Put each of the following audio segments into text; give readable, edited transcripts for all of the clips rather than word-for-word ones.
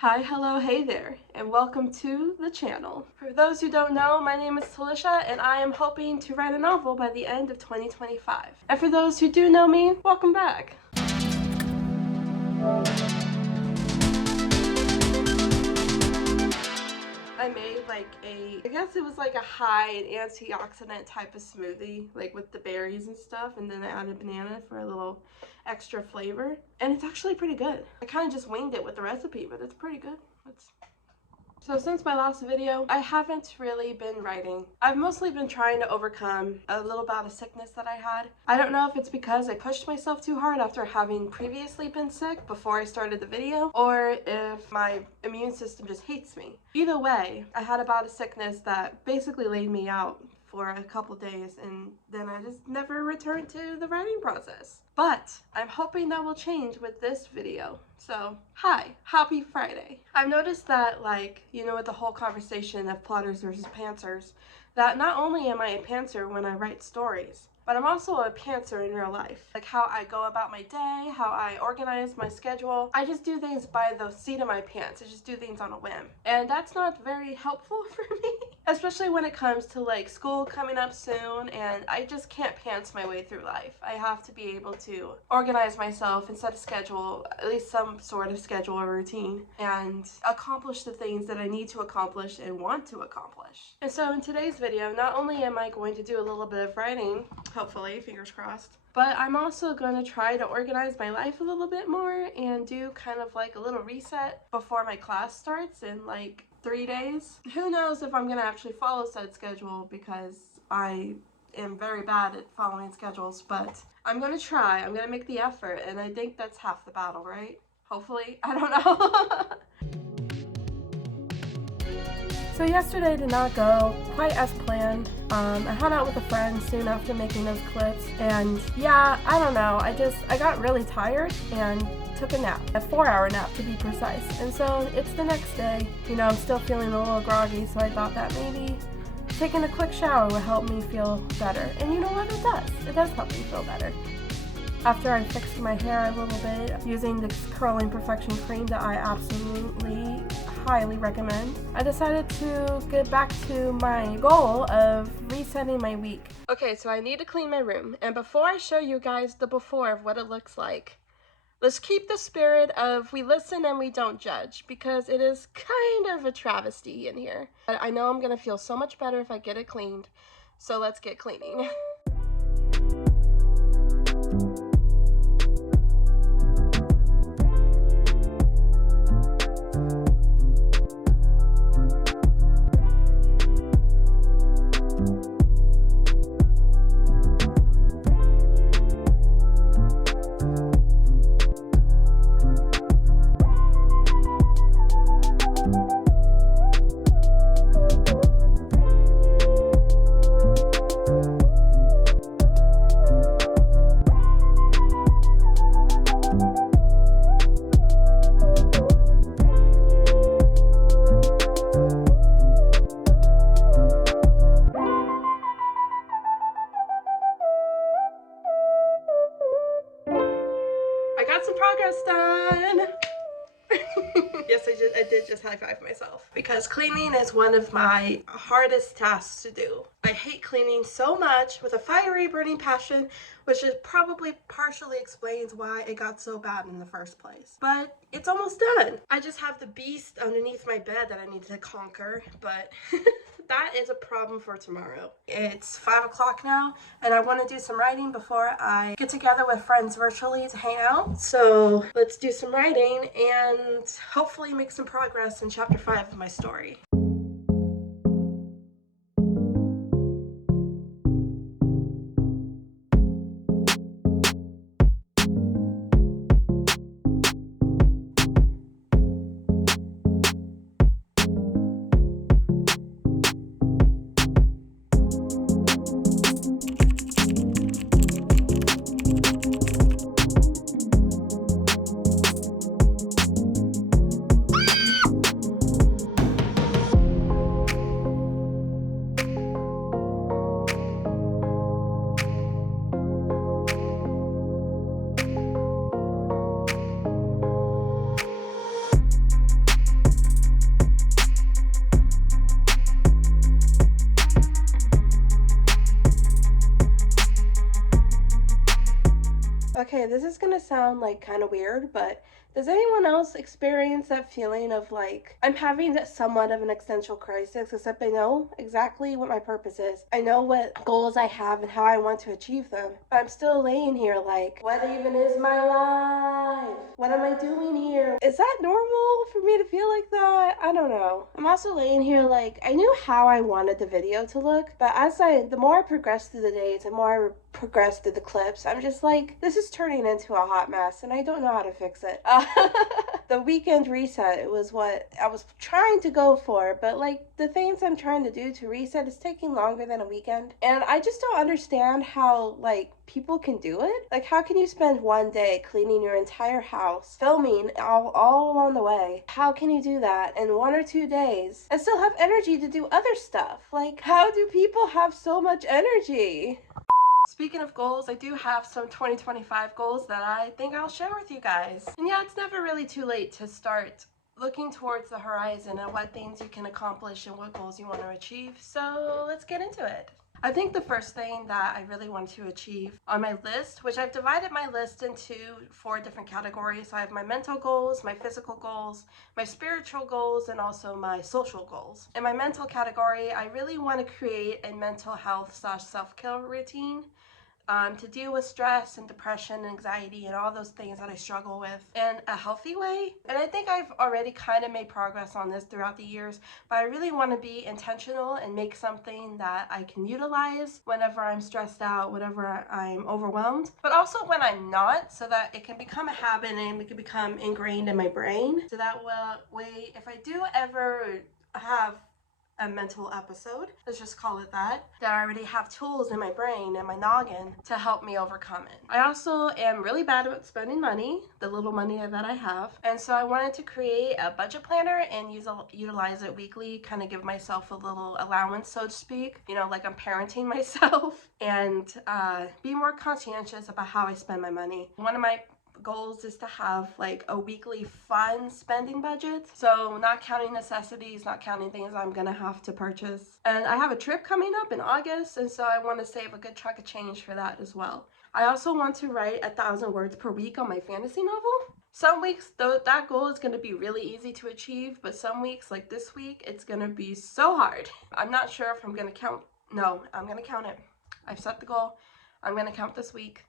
Hi, hello, hey there, and welcome to the channel. For those who don't know, my name is Talisha, and I am hoping to write a novel by the end of 2025. And for those who do know me, welcome back. I made I guess it was like a high and antioxidant type of smoothie, like with the berries and stuff, and then I added banana for a little extra flavor. And it's actually pretty good. I kind of just winged it with the recipe, but it's pretty good. So since my last video, I haven't really been writing. I've mostly been trying to overcome a little bout of sickness that I had. I don't know if it's because I pushed myself too hard after having previously been sick before I started the video, or if my immune system just hates me. Either way, I had a bout of sickness that basically laid me out for a couple days, and then I just never returned to the writing process. But I'm hoping that will change with this video. So, hi, happy Friday. I've noticed that, with the whole conversation of plotters versus pantsers, that not only am I a pantser when I write stories, but I'm also a pantser in real life. Like how I go about my day, how I organize my schedule. I just do things by the seat of my pants. I just do things on a whim. And that's not very helpful for me, especially when it comes to school coming up soon, and I just can't pants my way through life. I have to be able to organize myself and set a schedule, at least some sort of schedule or routine, and accomplish the things that I need to accomplish and want to accomplish. And so in today's video, not only am I going to do a little bit of writing, hopefully, fingers crossed, but I'm also going to try to organize my life a little bit more and do kind of like a little reset before my class starts in 3 days. Who knows if I'm going to actually follow said schedule, because I am very bad at following schedules, but I'm going to try. I'm going to make the effort, and I think that's half the battle, right? Hopefully. I don't know. So yesterday did not go quite as planned. I hung out with a friend soon after making those clips, and yeah, I don't know, I got really tired and took a nap, a 4-hour nap to be precise. And so it's the next day, I'm still feeling a little groggy, so I thought that maybe taking a quick shower would help me feel better. And you know what, it does help me feel better. After I fixed my hair a little bit using this Curling Perfection cream that I absolutely highly recommend, I decided to get back to my goal of resetting my week. Okay, so I need to clean my room, and before I show you guys the before of what it looks like, let's keep the spirit of we listen and we don't judge, because it is kind of a travesty in here. But I know I'm gonna feel so much better if I get it cleaned, so let's get cleaning. Progress done. Yes, I did just high five myself, because cleaning is one of my hardest tasks to do. I hate cleaning so much with a fiery burning passion, which is probably partially explains why it got so bad in the first place. But it's almost done. I just have the beast underneath my bed that I need to conquer, but that is a problem for tomorrow. It's 5 o'clock now, and I want to do some writing before I get together with friends virtually to hang out. So let's do some writing and hopefully make some progress in chapter 5 of my story. is gonna sound like kind of weird, but does anyone else experience that feeling of like, I'm having somewhat of an existential crisis, except I know exactly what my purpose is. I know what goals I have and how I want to achieve them. But I'm still laying here like, what even is my life? What am I doing here? Is that normal for me to feel like that? I don't know. I'm also laying here like, I knew how I wanted the video to look, but the more I progressed through the days, the more I progressed through the clips, I'm just like, this is turning into a hot mess and I don't know how to fix it. The weekend reset was what I was trying to go for, but like the things I'm trying to do to reset is taking longer than a weekend. And I just don't understand how like people can do it. Like, how can you spend one day cleaning your entire house, filming all along the way? How can you do that in 1 or 2 days and still have energy to do other stuff? Like, how do people have so much energy? Speaking of goals, I do have some 2025 goals that I think I'll share with you guys. And yeah, it's never really too late to start looking towards the horizon and what things you can accomplish and what goals you want to achieve. So let's get into it. I think the first thing that I really want to achieve on my list, which I've divided my list into 4 different categories. So I have my mental goals, my physical goals, my spiritual goals, and also my social goals. In my mental category, I really want to create a mental health / self-care routine to deal with stress and depression and anxiety and all those things that I struggle with in a healthy way. And I think I've already kind of made progress on this throughout the years, but I really want to be intentional and make something that I can utilize whenever I'm stressed out, whenever I'm overwhelmed, but also when I'm not, so that it can become a habit and it can become ingrained in my brain. So that way, if I do ever have a mental episode, let's just call it that I already have tools in my brain and my noggin to help me overcome it. I also am really bad about spending money, the little money that I have, and so I wanted to create a budget planner and utilize it weekly, kind of give myself a little allowance, so to speak, you know, like I'm parenting myself, and be more conscientious about how I spend my money. One of my goals is to have like a weekly fun spending budget, so not counting necessities, not counting things I'm gonna have to purchase. And I have a trip coming up in August, and so I want to save a good chunk of change for that as well. I also want to write 1,000 words per week on my fantasy novel. Some weeks though that goal is going to be really easy to achieve, but some weeks like this week it's going to be so hard. I'm not sure if I'm going to count. No, I'm going to count it. I've set the goal. I'm going to count this week.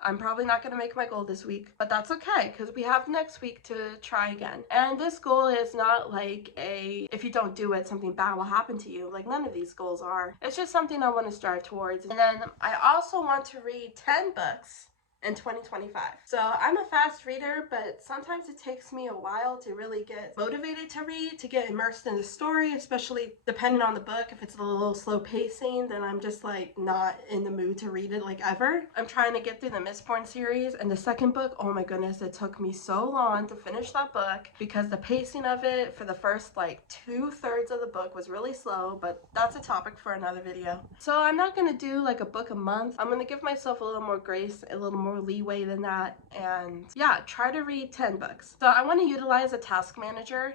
I'm probably not going to make my goal this week, but that's okay because we have next week to try again. And this goal is not like if you don't do it, something bad will happen to you. Like, none of these goals are. It's just something I want to strive towards. And then I also want to read 10 books in 2025. So I'm a fast reader, but sometimes it takes me a while to really get motivated to read, to get immersed in the story, especially depending on the book. If it's a little slow pacing, then I'm just like not in the mood to read it like ever. I'm trying to get through the Mistborn series, and the second book, oh my goodness, it took me so long to finish that book because the pacing of it for the first like 2/3 of the book was really slow, but that's a topic for another video. So I'm not gonna do like a book a month. I'm gonna give myself a little more grace, a little more leeway than that, and yeah, try to read 10 books. So I want to utilize a task manager,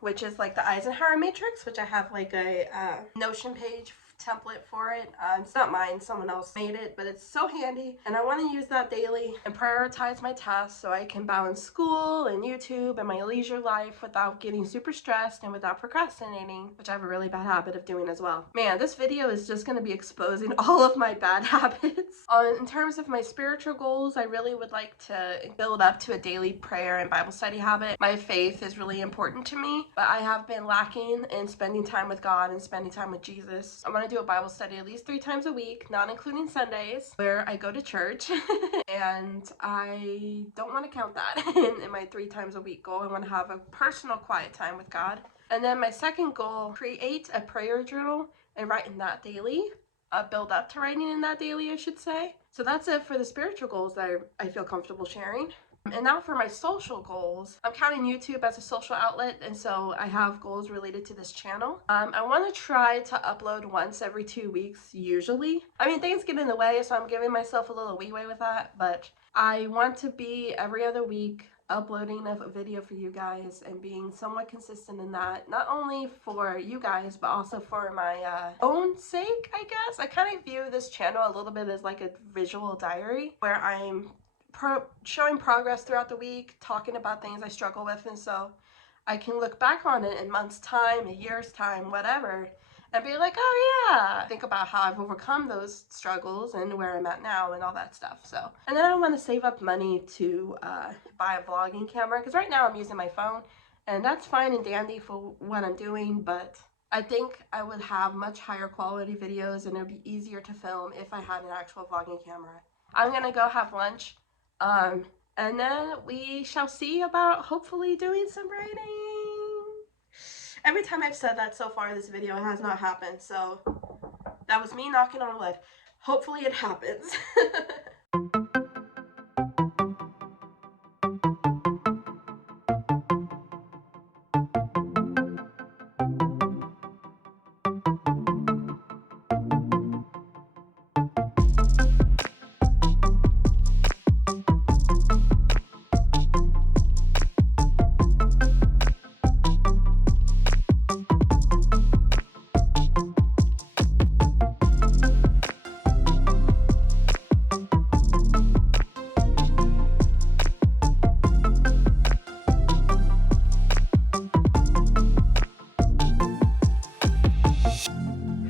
which is like the Eisenhower matrix, which I have like a Notion page template for it. It's not mine, someone else made it, but it's so handy, and I want to use that daily and prioritize my tasks so I can balance school and YouTube and my leisure life without getting super stressed and without procrastinating, which I have a really bad habit of doing as well. Man, this video is just going to be exposing all of my bad habits. In terms of my spiritual goals, I really would like to build up to a daily prayer and Bible study habit. My faith is really important to me, but I have been lacking in spending time with God and spending time with Jesus. I want to do a Bible study at least 3 times a week, not including Sundays, where I go to church. And I don't want to count that in my 3 times a week goal. I want to have a personal quiet time with God. And then my second goal, create a prayer journal and write in that daily. Build up to writing in that daily, I should say. So that's it for the spiritual goals that I feel comfortable sharing. And now for my social goals, I'm counting YouTube as a social outlet, and so I have goals related to this channel. I want to try to upload once every 2 weeks, usually. I mean, things get in the way, so I'm giving myself a little leeway with that, but I want to be every other week uploading a video for you guys and being somewhat consistent in that, not only for you guys but also for my own sake, I guess. I kind of view this channel a little bit as like a visual diary where I'm showing progress throughout the week, talking about things I struggle with, and so I can look back on it in months' time, a year's time, whatever, and be like, oh yeah, think about how I've overcome those struggles and where I'm at now and all that stuff. So, and then I want to save up money to buy a vlogging camera, because right now I'm using my phone, and that's fine and dandy for what I'm doing, but I think I would have much higher quality videos and it would be easier to film if I had an actual vlogging camera. I'm gonna go have lunch, and then we shall see about hopefully doing some writing. Every time I've said that so far in this video, it has not happened, so that was me knocking on wood. Hopefully it happens.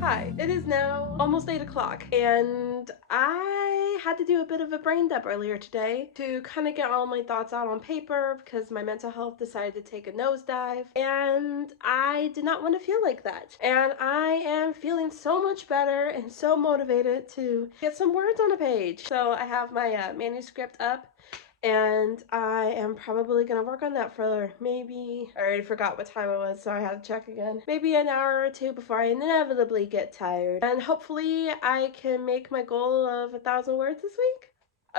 Hi, it is now almost 8 o'clock, and I had to do a bit of a brain dump earlier today to kind of get all my thoughts out on paper because my mental health decided to take a nosedive, and I did not want to feel like that. And I am feeling so much better and so motivated to get some words on a page. So I have my manuscript up, and I am probably gonna work on that for maybe, I already forgot what time it was, so I had to check again, maybe an hour or two before I inevitably get tired. And hopefully I can make my goal of 1,000 words this week.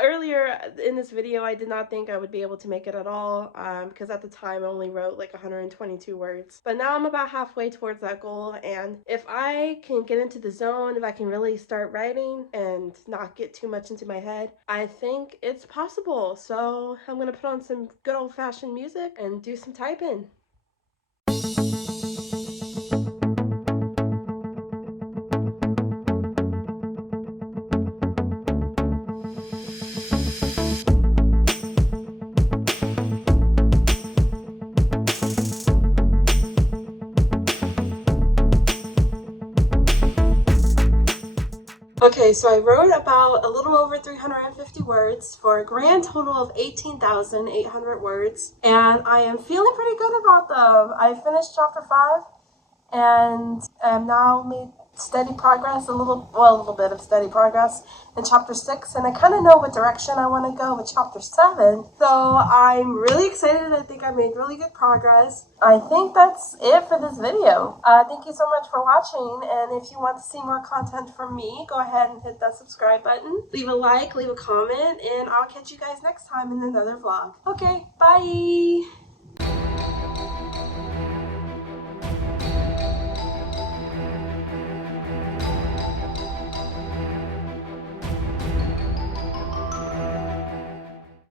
Earlier in this video, I did not think I would be able to make it at all, because at the time I only wrote like 122 words. But now I'm about halfway towards that goal, and if I can get into the zone, if I can really start writing and not get too much into my head, I think it's possible. So I'm gonna put on some good old-fashioned music and do some typing. Okay, so I wrote about a little over 350 words for a grand total of 18,800 words, and I am feeling pretty good about them. I finished chapter 5 and am now made steady progress, a little bit of steady progress in chapter 6, and I kind of know what direction I want to go with chapter 7. So I'm really excited. I think I made really good progress. I think that's it for this video. Thank you so much for watching, and if you want to see more content from me, go ahead and hit that subscribe button. Leave a like, leave a comment, and I'll catch you guys next time in another vlog. Okay, bye!